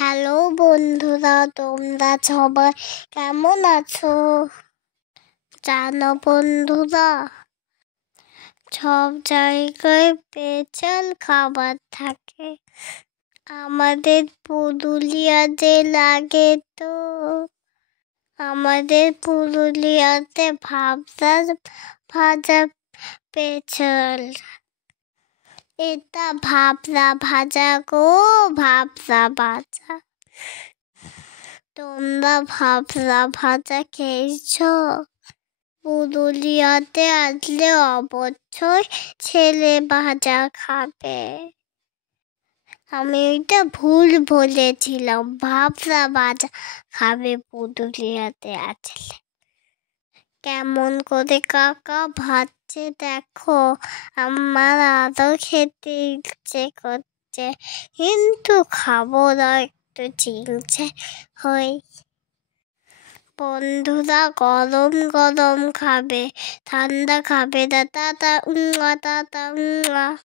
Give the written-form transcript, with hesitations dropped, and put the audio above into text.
Hello বন্ধুরা, তোমরা সবাই কেমন আছো? জানো বন্ধুরা, সব জায়গায় স্পেশাল খাবার থাকে। আমাদের পুরুলিয়াতে লাগে তো। আমাদের পুরুলিয়াতে ভাবনা ভাজা স্পেশাল। এটা ভাবনা ভাজা গো, ভাবনা ভাজা। তোমরা ভাবনা ভাজা খেয়েছো? পুরুলিয়াতে আসলে অবশ্যই ছেলে ভাজা খাবে। আমি ওইটা ভুল বলেছিলাম, ভাবনা ভাজা খাবে পুরুলিয়াতে আসলে। কেমন করে কাকা ভাজছে দেখো, আমার আরো খেতে ইচ্ছে করছে, কিন্তু খাবো না, একটু চিনছে হই। বন্ধুরা গরম গরম খাবে, ঠান্ডা খাবে না। Tata, tata.